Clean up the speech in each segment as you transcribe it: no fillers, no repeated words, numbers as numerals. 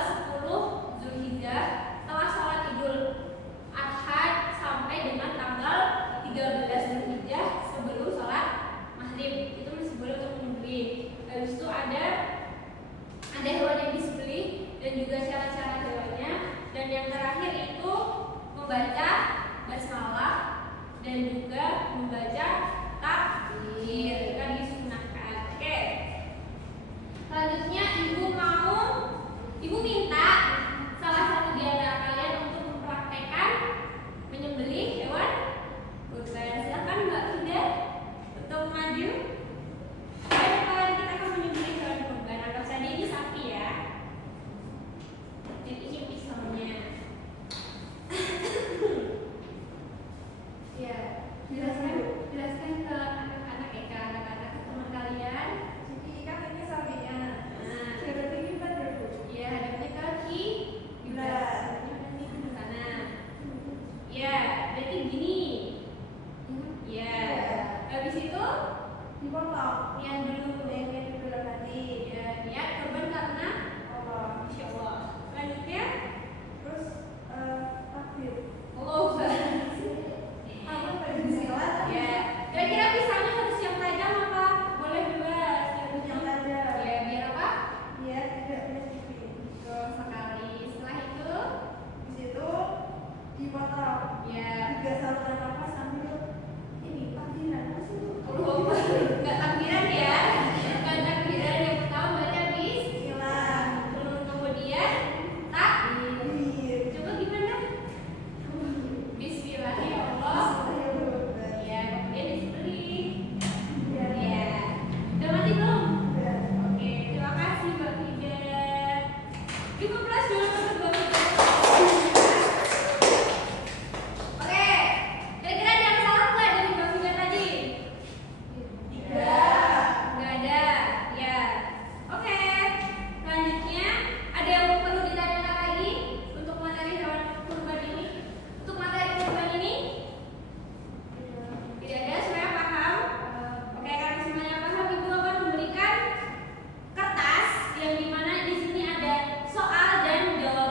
10 Zulhijjah setelah sholat Idul Adha sampai dengan tanggal 13 Zulhijjah sebelum sholat maghrib. Itu masih boleh untuk menyembelih. Habis itu ada hewan yang disembelih dan juga syarat-syarat hewannya. Dan yang terakhir itu membaca basmalah dan juga membaca takbir, kan disunahkan. Oke. Selanjutnya ibu minta salah satu di antara kalian untuk mempraktekkan menyembelih hewan kurban. Silakan Mbak Fida untuk maju. Kita akan menyembelih hewan kurban. Anggap saja ini sapi ya. Dan ini pisaunya. Ya, jelaskan ke anak-anak ya, ke anak-anak, ke teman kalian. Jadi kan ini sapinya. Nah, Berarti gimana ya, Bu? ya hadapnya ke Kiblat. nanti ke sana. Ya, berarti gini. Ya, habis itu Dipotong. yang dulu Yang dulu tadi. ya niat kurban karena Allah. Insya Allah. Selanjutnya, Terus takbir. oh Apa tadi silat? ya, kira-kira pisaunya harus yang tajam apa? Boleh bebas. Yang tajam. Ya, biar apa? Biar tidak menyakiti. Betul sekali. Setelah itu, Di situ dipotong. ya, Juga saluran nafas sambil ini takbiran masuk. nggak takbiran ya, bukan takbiran. Yang pertama baca Bismillah. kemudian takbir. Takbir. Coba gimana? Bismillahirrahmanirrahim. Ya, kemudian disembelih. Ya, udah mati belum? Oke, terima kasih Mbak Fida. Cukup plus dulu untuk Mbak Fida. Oke, kira-kira ada yang salah nggak dari Mbak Fida tadi? Nggak ada. Ya, oke. Selanjutnya ada yang perlu ditanyakan lagi untuk materi hewan kurban ini? Untuk materi kurban ini? Tidak ada, semuanya paham? Oke, karena semuanya paham, Ibu akan memberikan kertas yang dimana di sini ada soal dan jawaban.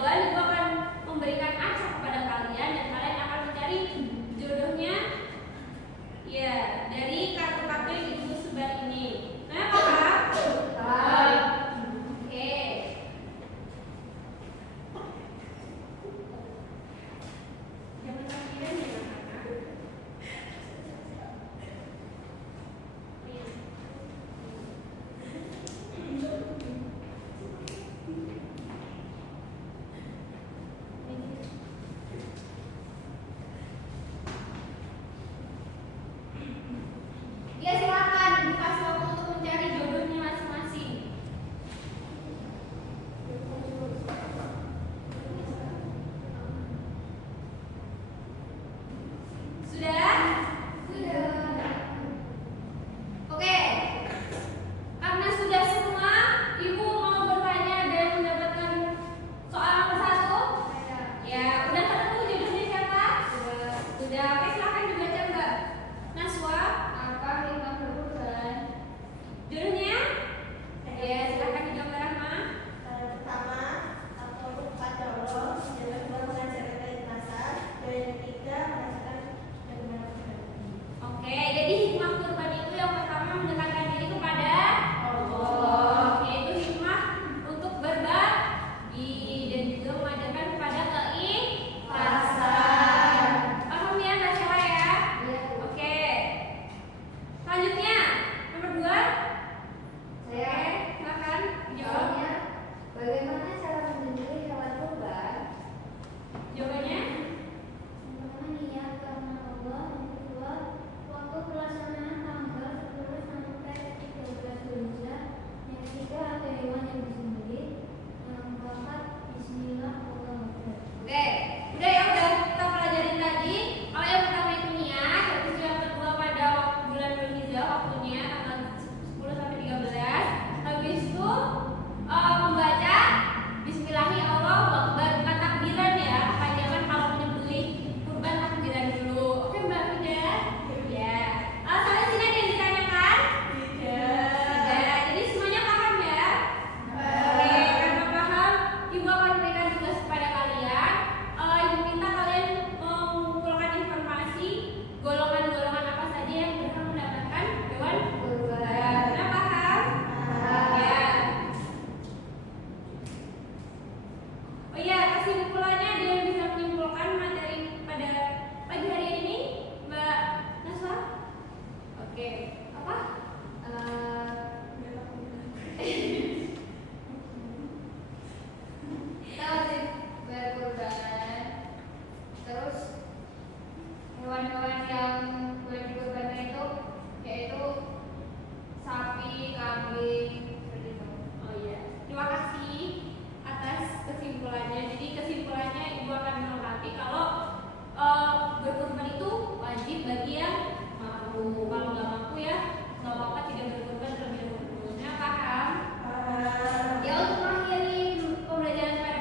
kesimpulannya ada yang bisa menyimpulkan materi pada pagi hari ini, Mbak Naswa? Oke, apa? Kita wajib berkorban. Terus hewan-hewan yang boleh dikorbankan itu yaitu sapi, kambing, seperti itu. Oh iya, terima kasih atas kesimpulannya. Jadi kesimpulannya Ibu akan melengkapi kalau berkorban itu wajib bagi yang mampu. Kalau nggak mampu ya nggak apa-apa, tidak berkorban terlebih dahulu. Nah, paham? Ya, untuk mengakhiri pembelajaran pada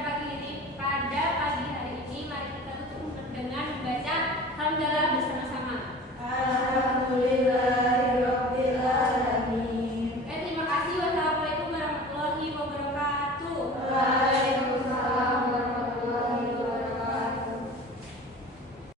pagi hari ini, mari kita tutup dengan membaca hamdalah bersama-sama. Alhamdulillah.